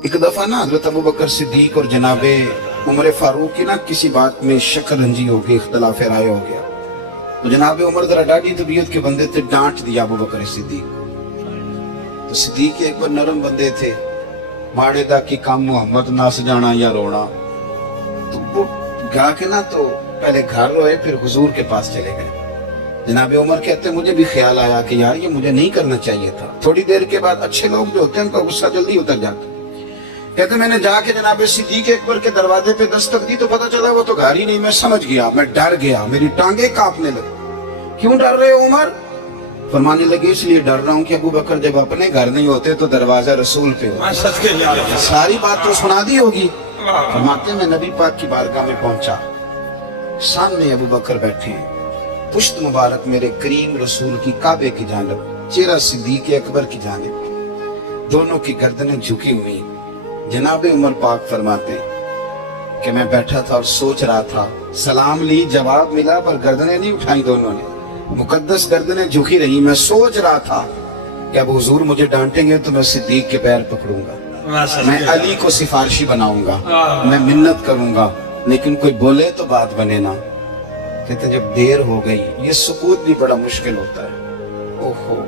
एक दफा ना हजरत अबू बकर सिद्दीक और जनाबे उमर फारूक की ना किसी बात में शक्ल रंजी हो गई, इख्तलाफ राय हो गया। तो जनाबे उमर जरा डाढ़ी तबीयत के बंदे थे, डांट दिया अबू बकर सिद्दीक। तो सिद्दीक एक बार नरम बंदे थे, माड़े दा की काम मोहम्मद नस जाना या रोना। तो वो गा के ना तो पहले घर रोए, फिर हुजूर के पास चले गए। जनाबे उमर कहते मुझे भी ख्याल आया कि यार ये मुझे नहीं करना चाहिए था। थोड़ी देर के बाद अच्छे लोग जो होते हैं उनका गुस्सा जल्दी उतर जाता। कहते मैंने जाके जनाबे सिद्दीक अकबर के दरवाजे पे दस्तक दी तो पता चला वो तो घर ही नहीं। मैं समझ गया, मैं डर गया, मेरी टांगे कांपने लगी। क्यों डर रहे हो उमर? फरमाने लगे इसलिए डर रहा हूँ कि अबू बकर जब अपने घर नहीं होते तो दरवाजा रसूल पे हो। सारी बात तो सुना दी होगी। फरमाते मैं नबी पाक की बारगाह में पहुंचा, सामने अबू बकर बैठे हैं, पुश्त मुबारक मेरे करीम रसूल की काबे की जानिब, चेहरा सिद्दीक अकबर की जानिब, दोनों की गर्दनें झुकी हुई। जनाबे उमर पाक फरमाते कि मैं बैठा था और सोच रहा था, सलाम ली, जवाब मिला, पर गर्दनें नहीं उठाई दोनों ने, मुकद्दस गर्दनें झुकी रही। मैं सोच रहा था कि अब हुजूर मुझे डांटेंगे तो मैं सिद्दीक के पैर पकड़ूंगा, मैं अली को सिफारिशी बनाऊंगा, मैं मिन्नत करूंगा, लेकिन कोई बोले तो बात बने ना। कहते जब देर हो गई, ये सुकूत भी बड़ा मुश्किल होता है। ओहो,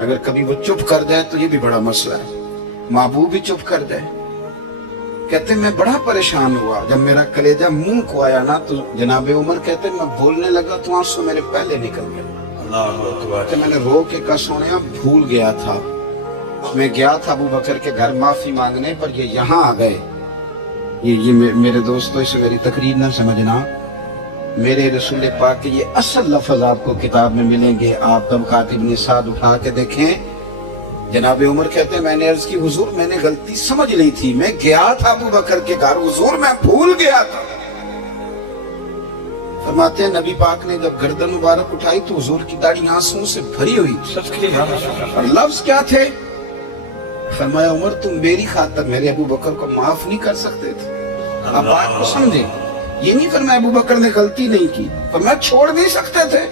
अगर कभी वो चुप कर जाए तो ये भी बड़ा मसला है, महबूब भी चुप कर जाए। कहते मैं बड़ा परेशान हुआ, जब मेरा कलेजा मुंह को आया ना तो जनाबे उमर कहते मैं बोलने लगा तो आंसू मेरे पहले निकल गया। मैंने रो के कहा सोनिया भूल गया था, मैं गया था अबू बकर के घर माफी मांगने, पर ये यहाँ आ गए। ये मेरे दोस्तों इसे मेरी तकरीर ना समझना, मेरे रसूल पाक के ये असल लफ्ज आपको किताब में मिलेंगे। आप तबकात इब्न साद उठा के देखें। जनाबे उमर कहते हैं मैंने अर्ज की हुजूर मैंने गलती समझ ली थी, मैं गया था अबू बकर के घर, हुजूर मैं भूल गया था। फरमाते हैं नबी पाक ने जब गर्दन मुबारक उठाई तो हुजूर की दाढ़ी आंसुओं से भरी हुई। और लफ्ज क्या थे? फरमाया उमर तुम मेरी खातिर मेरे अबू बकर को माफ नहीं कर सकते थे। आप बात को समझे, ये नहीं फरमाया अबू बकर ने गलती नहीं की, पर मैं छोड़ नहीं सकते थे,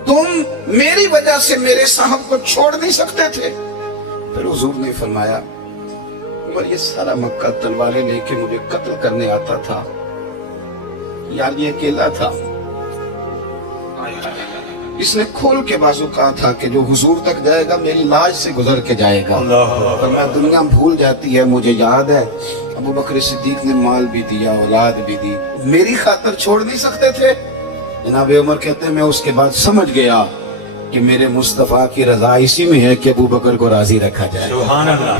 तुम मेरी वजह से मेरे साहब को छोड़ नहीं सकते थे। फिर हुजूर ने फरमाया उमर ये सारा मक्का तलवारें लेके मुझे कत्ल करने आता था, यार ये अकेला था, इसने खोल के बाजू कहा था कि जो हुजूर तक जाएगा मेरी लाज से गुजर के जाएगा। पर मैं दुनिया भूल जाती है, मुझे याद है अबू बकर सिद्दीक ने माल भी दिया, औलाद भी दी, मेरी खातिर छोड़ नहीं सकते थे। जनाबे उमर कहते हैं मैं उसके बाद समझ गया कि मेरे मुस्तफा की रजा इसी में है कि अबू बकर को राजी रखा जाए। सुभान अल्लाह।